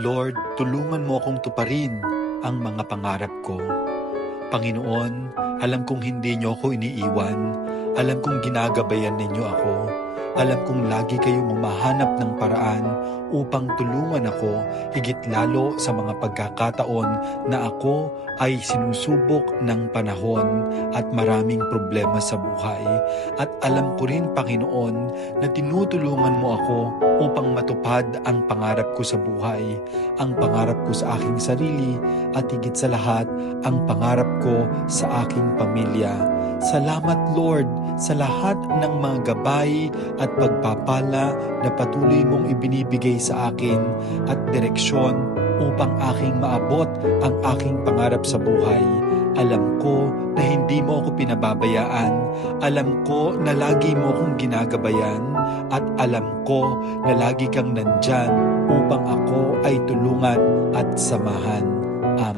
Lord, tulungan mo akong tuparin ang mga pangarap ko. Panginoon, alam kong hindi niyo ako iniiwan. Alam kong ginagabayan ninyo ako. Alam kong lagi kayong humahanap ng paraan upang tulungan ako, higit lalo sa mga pagkakataon na ako ay sinusubok ng panahon at maraming problema sa buhay. At alam ko rin, Panginoon, na tinutulungan mo ako upang matupad ang pangarap ko sa buhay, ang pangarap ko sa aking sarili, at higit sa lahat, ang pangarap ko sa aking pamilya. Salamat, Lord, sa lahat ng mga gabay at pagpapala na patuloy mong ibinibigay sa akin at direksyon upang aking maabot ang aking pangarap sa buhay. Alam ko na hindi mo ako pinababayaan. Alam ko na lagi mo akong ginagabayan. At alam ko na lagi kang nandyan upang ako ay tulungan at samahan. Amen.